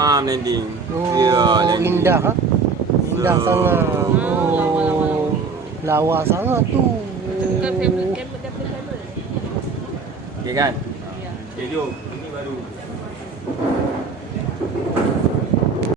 landing. Oh, Ya, landing. indah. Ha? Indah sangat. Oh, lawa sangat tu. Bukan family, dia punya family. Okey kan? Ya. Okey, jom. Ini baru.